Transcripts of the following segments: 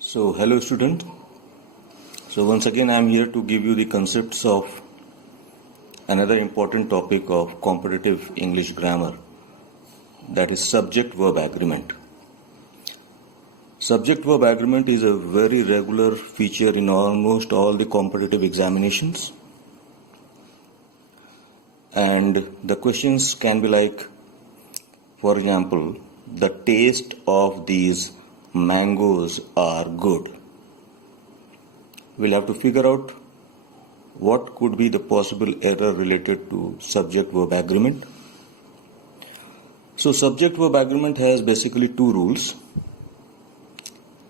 So, hello student. So, once again, I am here to give you the concepts of another important topic of competitive English grammar, that is subject verb agreement. Subject verb agreement is a very regular feature in almost all the competitive examinations, and the questions can be like, for example, the taste of these mangoes are good. We'll have to figure out what could be the possible error related to subject verb agreement. So subject verb agreement has basically two rules.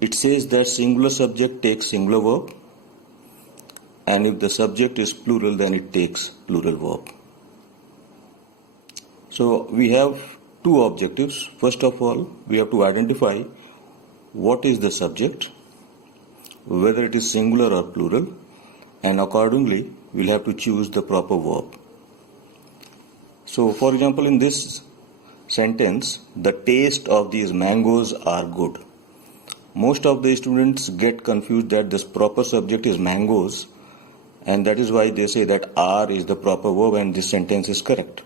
It says that singular subject takes singular verb, and if the subject is plural, then it takes plural verb. So we have two objectives. First of all, we have to identify what is the subject, whether it is singular or plural, and accordingly we'll have to choose the proper verb. So for example, in this sentence, the taste of these mangoes are good. Most of the students get confused that this proper subject is mangoes, and that is why they say that are is the proper verb and this sentence is correct.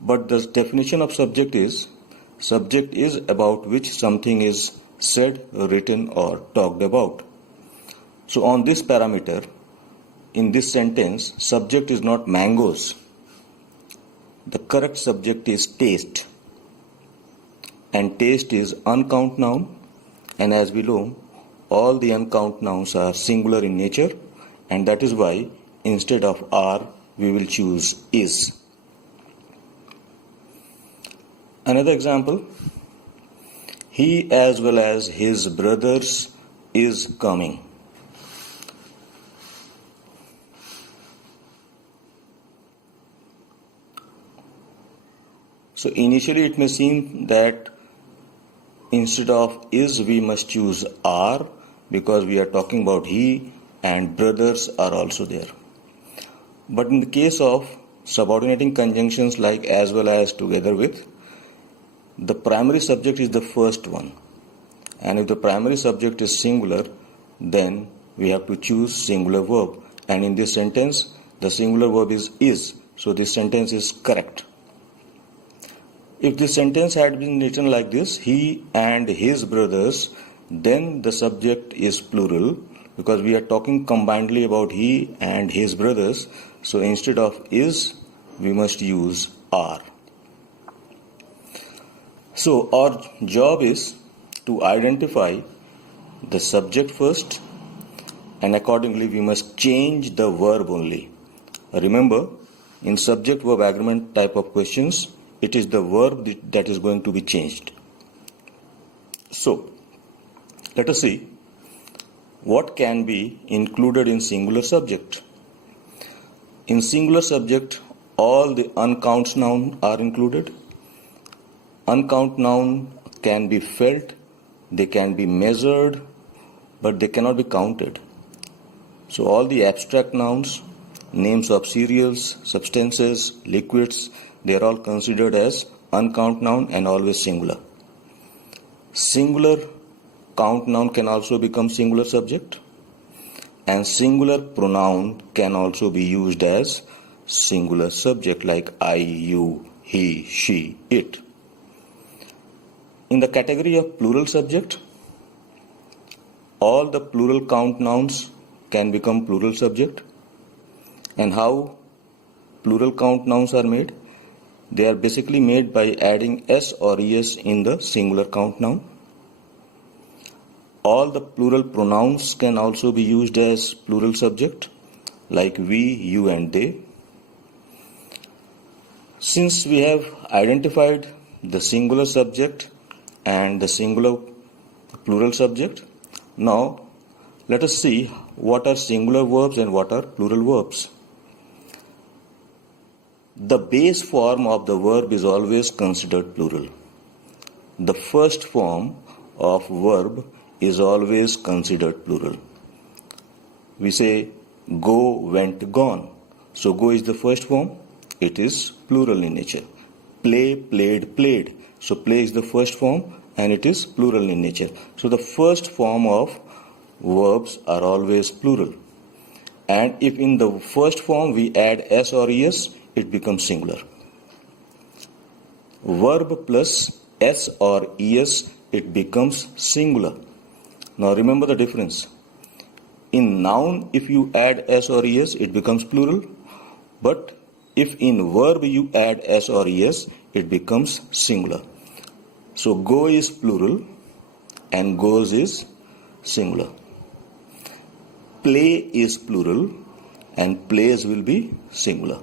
But the definition of subject is about which something is said, written or talked about. So on this parameter, in this sentence, subject is not mangoes. The correct subject is taste. And taste is uncount noun, and as we know, all the uncount nouns are singular in nature, and that is why instead of are, we will choose is. Another example, he as well as his brothers is coming. So initially it may seem that instead of is we must choose are, because we are talking about he and brothers are also there. But in the case of subordinating conjunctions like as well as, together with, the primary subject is the first one, and if the primary subject is singular, then we have to choose singular verb, and in this sentence the singular verb is, so this sentence is correct. If this sentence had been written like this, he and his brothers, then the subject is plural, because we are talking combinedly about he and his brothers, so instead of is we must use are. So our job is to identify the subject first, and accordingly we must change the verb only. Remember, in subject verb agreement type of questions, it is the verb that is going to be changed. So let us see what can be included in singular subject. In singular subject, all the uncount nouns are included. Uncount noun can be felt, they can be measured, but they cannot be counted. So all the abstract nouns, names of cereals, substances, liquids, they are all considered as uncount noun and always singular. Singular count noun can also become singular subject, and singular pronoun can also be used as singular subject like I, you, he, she, it. In the category of plural subject, all the plural count nouns can become plural subject. And how plural count nouns are made? They are basically made by adding s or es in the singular count noun. All the plural pronouns can also be used as plural subject, like we, you and they. Since we have identified the singular subject and the singular plural subject, now let us see what are singular verbs and what are plural verbs. The base form of the verb is always considered plural. The first form of verb is always considered plural. We say go, went, gone. So go is the first form, it is plural in nature. Play, played, played. So play is the first form and it is plural in nature. So the first form of verbs are always plural. And if in the first form we add s or es, it becomes singular. Verb plus s or es, it becomes singular. Now remember the difference. In noun, if you add s or es, it becomes plural. But if in verb you add s or es, it becomes singular. So go is plural and goes is singular. Play is plural and plays will be singular.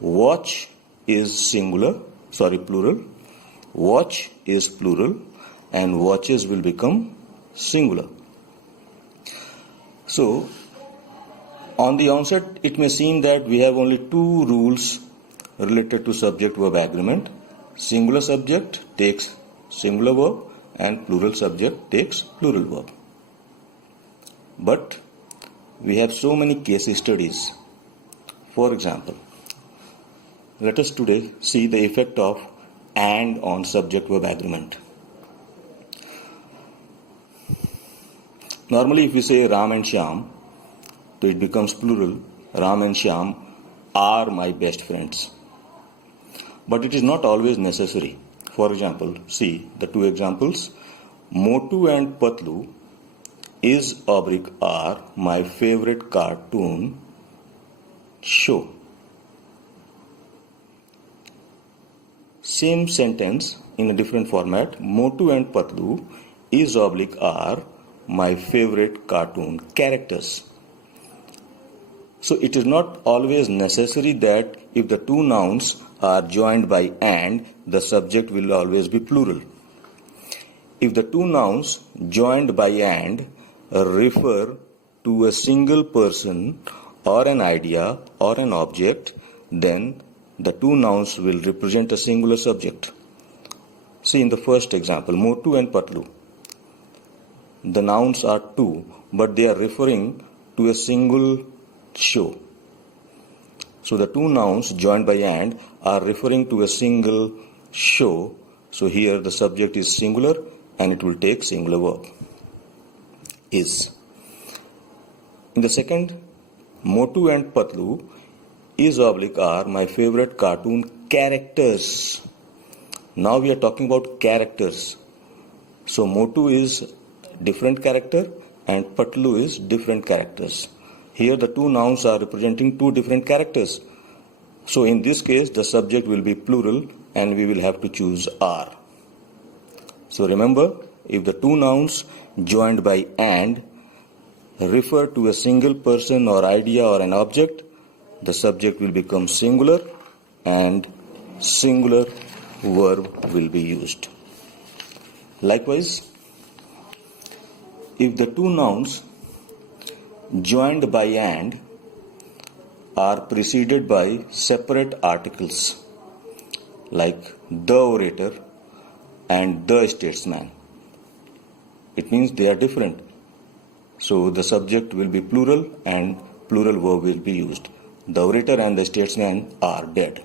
Watch is plural. Watch is plural and watches will become singular. So, on the onset, it may seem that we have only two rules related to subject-verb agreement. Singular subject takes singular verb and plural subject takes plural verb. But we have so many case studies. For example, let us today see the effect of and on subject-verb agreement. Normally, if we say Ram and Shyam, so it becomes plural. Ram and Shyam are my best friends. But it is not always necessary. For example, see the two examples. Motu and Patlu is are my favorite cartoon show. Same sentence in a different format. Motu and Patlu is are my favorite cartoon characters. So it is not always necessary that if the two nouns are joined by and, the subject will always be plural. If the two nouns joined by and refer to a single person or an idea or an object, then the two nouns will represent a singular subject. See in the first example, Motu and Patlu. The nouns are two, but they are referring to a single show. So the two nouns joined by and are referring to a single show. So here the subject is singular and it will take singular verb. Is. In the second, Motu and Patlu is are my favorite cartoon characters. Now we are talking about characters. So Motu is different character and Patlu is different characters. Here the two nouns are representing two different characters. So in this case the subject will be plural and we will have to choose are. So remember, if the two nouns joined by and refer to a single person or idea or an object, the subject will become singular and singular verb will be used. Likewise, if the two nouns joined by and are preceded by separate articles like the orator and the statesman, it means they are different. So the subject will be plural and plural verb will be used. The orator and the statesman are dead.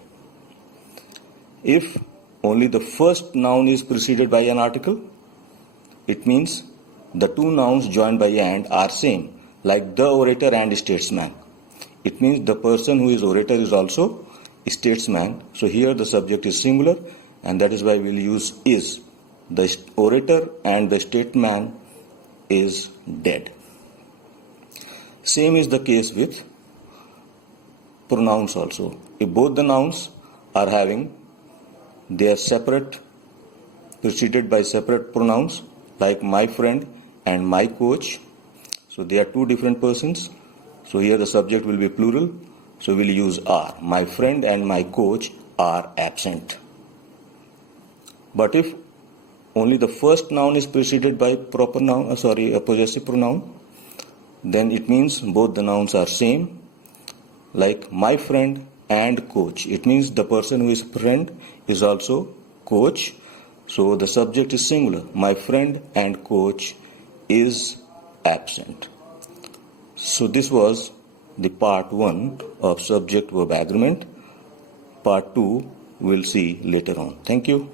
If only the first noun is preceded by an article, it means the two nouns joined by and are same, like the orator and statesman. It means the person who is orator is also statesman. So here the subject is singular and that is why we will use is. The orator and the statesman is dead. Same is the case with pronouns also. If both the nouns are having their separate preceded by separate pronouns like my friend and my coach, so they are two different persons. So here the subject will be plural. So we'll use are. My friend and my coach are absent. But if only the first noun is preceded by a possessive pronoun, then it means both the nouns are same, like my friend and coach. It means the person who is friend is also coach. So the subject is singular. My friend and coach is absent. So this was the part 1 of subject-verb agreement. Part 2 we'll see later on. Thank you.